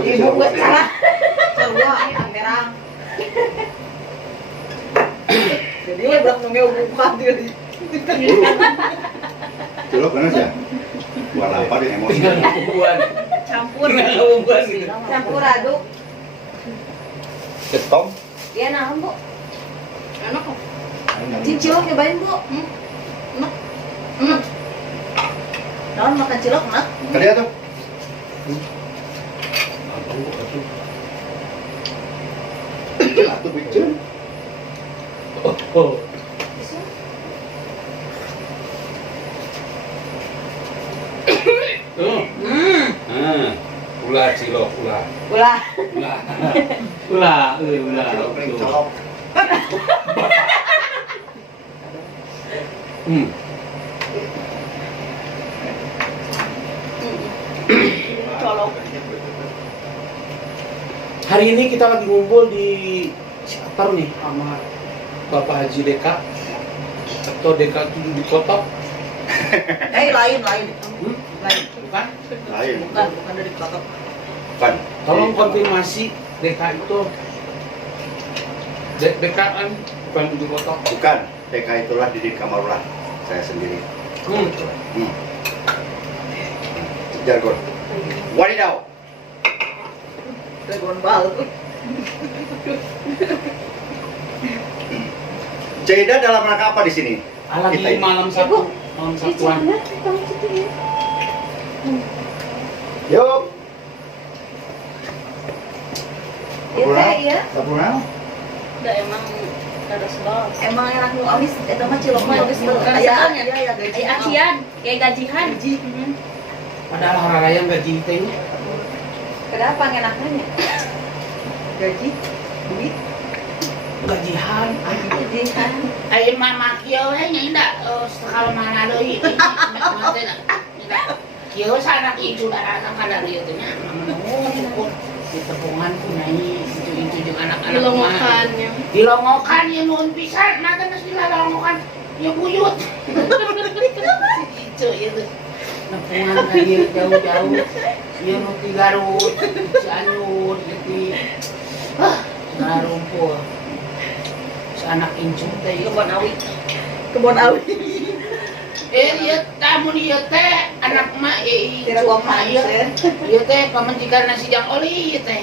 Ibu gue salah. Coba merah. Jadi dia bilang nunggu buka dia. Celok bener sih. Warna apa di emosi? Campur. Campur aduk. Ketom. Iya nah, Bu. Enak kok. Cilok nyobain, Bu. Naon makan cilok enak? Tadi tuh. Atuh bikin. Oh. Ulah cilok, ulah. Ulah. Ulah, ulah. Celok paling colok. Colok. Hari ini kita lagi ngumpul di Siatar nih sama Bapak Haji Deka atau Deka itu di Kotok. Lain. Lain? Bukan? Lain. Bukan dari kotak. Kan. Tolong konfirmasi Deka itu Deka kan bukan di Kotok. Bukan. TK itulah Didin Kamarullah. Saya sendiri. Jargon. Wadidaw. Dragon Ball. Ceda dalam rangka apa di sini? Lagi Kita ini. malam satu, malam satuan. Yuk. Iya. Dapur naon? Udah emang ada sebab. Emang enak nu amis eta mah cilok mah geus Aya gaji. Aya acian, kayak gajian. Padahal hararaya gaji teh. Kenapa ngenaknya? Gaji, duit. Gajihan. Gajian. Ayo mama kieu nya indah sekali mana deui kieu sanak itu darana kada dieu teh nya cukup di tepungan ku nyai itu jeung anak-anak Dilongokannya. dilongokan ya nuhun pisan nah teh geus dilongokan ya buyut itu ieu tepungan ka ieu jauh-jauh ieu nu ti Garut Cianjur di ngarumpul anak incung teh Kebon awi. ieu tamun ieu teh anak mak Tidak incung kompak ieu ieu teh pamajikan nasi jang oli ieu teh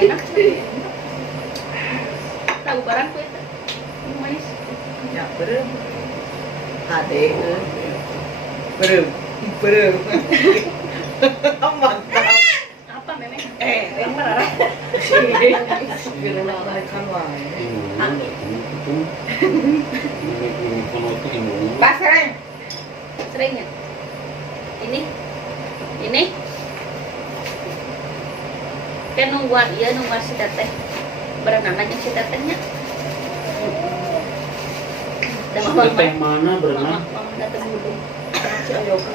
Enak. Tahu barang ku eta. Mais. Ya, berem. Ade. Berem. Mantap. Apa memang? Yang mana? Bila kan wae. Pas sering. Seringnya. Ini. Kan nungguan si teteh. Berenangnya si tetehnya. Teh mana berenang? Mama datang dulu. Ciayoga.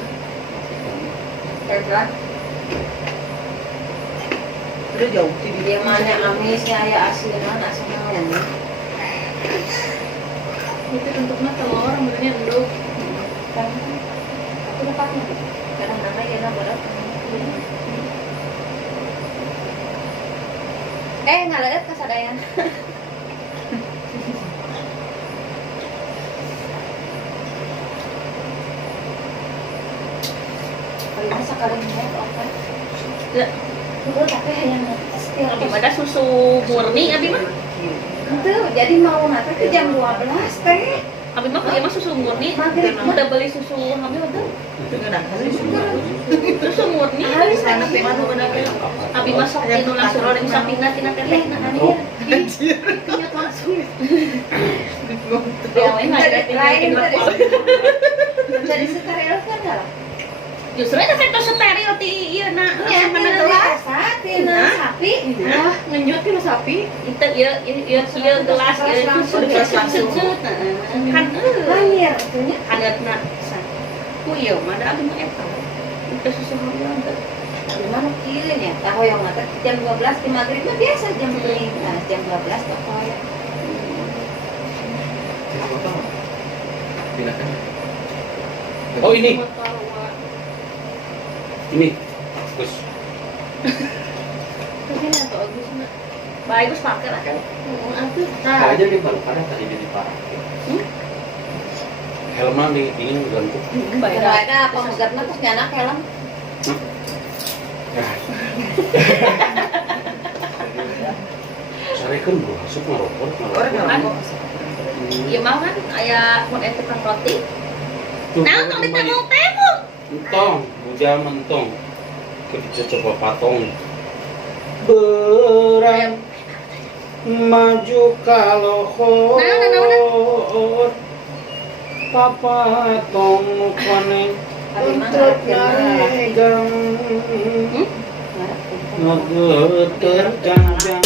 Kan? Udah jauh di Dia mana amisnya aya asinna nak sanaon. itu bentuknya telur, bentuknya enduk. Kan aku dapatnya. Kadang-kadang ya berat. Ngaleut kasadayan. Kalau masak karingnya apa? Ya, Itu tapi hayang setir. abi mah susu murni abi mah. Itu jadi mau nanti ke jam 12 teh. Abi mah ieu mah susu murni. Maghrib. Udah beli susu abi mah tuh. Susu murni. Halus Anak lagi. mah bener. Abi mah sok dinu langsung rolling sampingna tina tetehna. Anjir. Ingat langsung. Ya, we Lain tadi. Jadi steril kan lah. Justru eta teh steril ti ieu na. Ya, mana tina gelas. tina sapi. Nah, ngenyut ti sapi. Itu ieu gelas ieu langsung. Kan Lahir itunya. adatna. Ku ieu mah da abi mah eta. Itu susu hamil teh. Gimana kieu nya? Tahoyong mah teh jam 12 di maghrib mah biasa jam beuing. Nah, jam 12 teh tahoyong. Jadi apa? Pindahkan. Oh ini, Gus. Tapi atau Agus mah. Bagus pakai lah kan. Atuh. Nah, aja di baru ada tadi di parah. Helman di ini gantung. Baik. Kalau ada pemegat mah terus nyana helm. Ya. Sarekeun bro, asup ngarokok. Kan? Iya mau kan aya mun eta tukang roti. Nah, untuk ditemung-temung. Entong, bujang mentong. Kita coba patong. Beram maju kalau papa tong kone untuk naegang ngegeter janjang